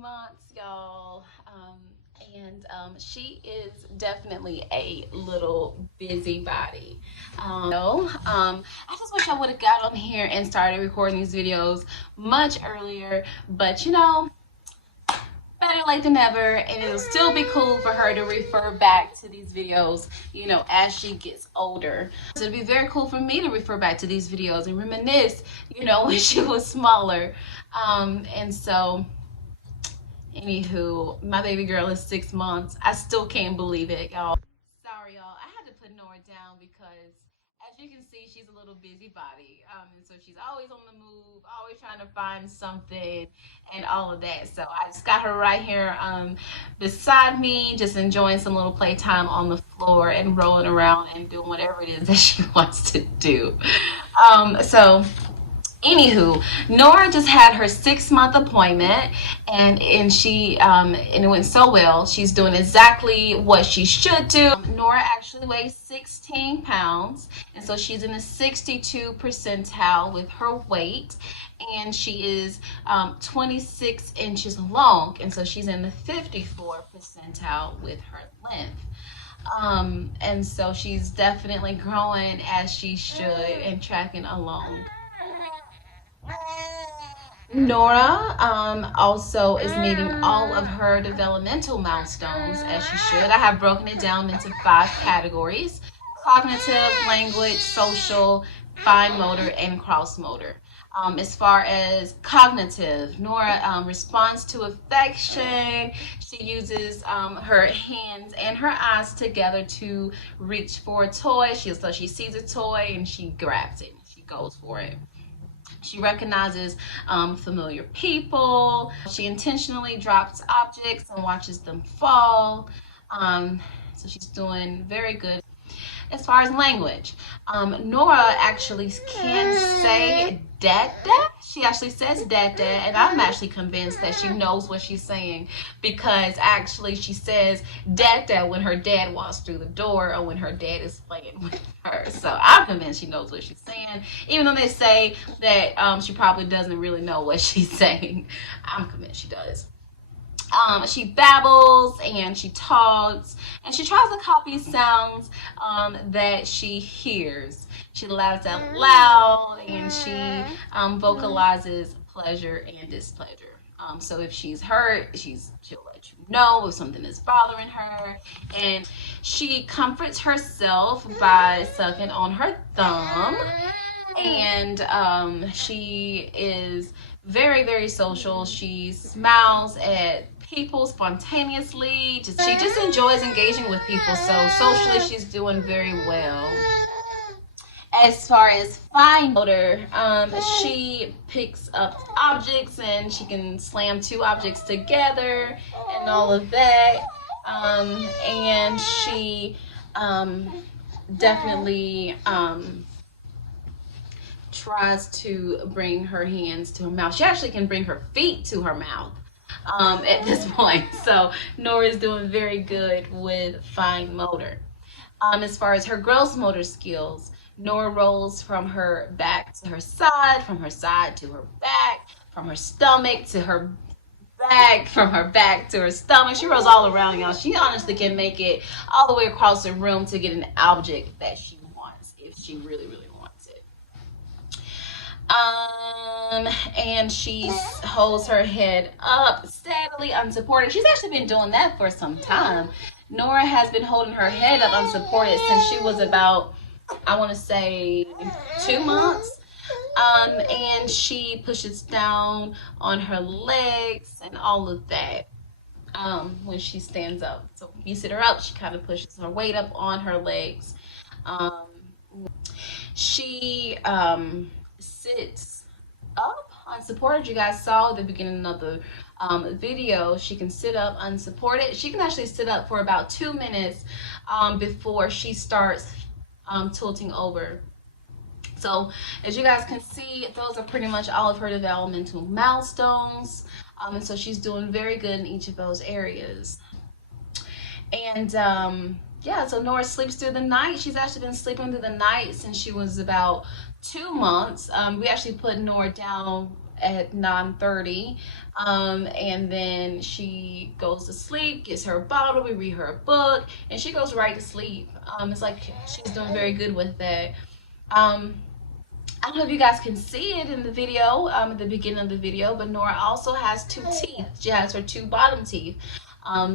months, y'all. She is definitely a little busybody. I just wish I would have got on here and started recording these videos much earlier, but better late than never, and it'll still be cool for her to refer back to these videos, as she gets older. So it'll be very cool for me to refer back to these videos and reminisce, when she was smaller. And so Anywho, my baby girl is 6 months. I still can't believe it, y'all. Sorry, y'all. I had to put Nora down because, as you can see, she's a little busybody. And so she's always on the move, always trying to find something and all of that. So I just got her right here beside me, just enjoying some little playtime on the floor and rolling around and doing whatever it is that she wants to do. So Anywho, Nora just had her 6 month appointment, and it went so well. She's doing exactly what she should do. Nora actually weighs 16 pounds, and so she's in the 62 percentile with her weight, and she is 26 inches long, and so she's in the 54 percentile with her length. And so she's definitely growing as she should and tracking along. Nora also is meeting all of her developmental milestones as she should. I have broken it down into 5 categories: cognitive, language, social, fine motor, and cross motor. As far as cognitive, Nora responds to affection. She uses her hands and her eyes together to reach for a toy. So she sees a toy and she grabs it. She goes for it. She recognizes familiar people. She intentionally drops objects and watches them fall. So she's doing very good. As far as language, Nora actually can say dada. She actually says dada, and I'm actually convinced that she knows what she's saying, because actually she says dada when her dad walks through the door or when her dad is playing with her. So I'm convinced she knows what she's saying, even though they say that she probably doesn't really know what she's saying. I'm convinced she does. She babbles and she talks and she tries to copy sounds that she hears. She laughs out loud and she vocalizes pleasure and displeasure. So if she's hurt, she'll let you know if something is bothering her. And she comforts herself by sucking on her thumb. And she is very, very social. She smiles at people spontaneously. She just enjoys engaging with people. So socially, she's doing very well. As far as fine motor, she picks up objects and she can slam 2 objects together and all of that. And she definitely tries to bring her hands to her mouth. She actually can bring her feet to her mouth at this point. So Nora is doing very good with fine motor. As far as her gross motor skills, Nora rolls from her back to her side, from her side to her back, from her stomach to her back, from her back to her stomach. She rolls all around, y'all. She honestly can make it all the way across the room to get an object that she wants, if she really, really wants it. And she holds her head up steadily, unsupported. She's actually been doing that for some time. Nora has been holding her head up unsupported since she was about, I want to say, 2 months. And she pushes down on her legs and all of that when she stands up. So when you sit her up, she kind of pushes her weight up on her legs. She sits up unsupported. You guys saw at the beginning of the video, she can sit up unsupported. She can actually sit up for about 2 minutes before she starts tilting over. So as you guys can see, those are pretty much all of her developmental milestones. And so she's doing very good in each of those areas. And yeah, so Nora sleeps through the night. She's actually been sleeping through the night since she was about 2 months. We actually put Nora down at 9:30, and then she goes to sleep, gets her bottle, we read her a book, and she goes right to sleep. It's like she's doing very good with that. Um, I don't know if you guys can see it in the video, at the beginning of the video, but Nora also has two teeth. She has her two bottom teeth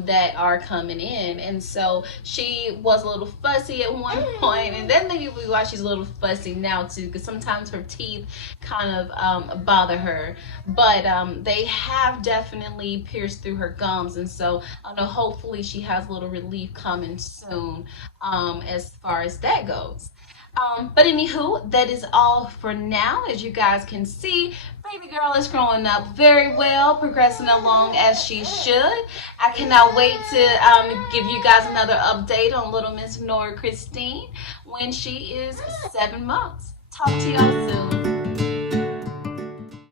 that are coming in. And so she was a little fussy at one point, and then maybe why she's a little fussy now too, because sometimes her teeth kind of bother her. But they have definitely pierced through her gums, and so I know hopefully she has a little relief coming soon as far as that goes. But anywho, that is all for now. As you guys can see, baby girl is growing up very well, progressing along as she should. I cannot wait to give you guys another update on little Miss Nora Christine when she is 7 months. Talk to y'all soon.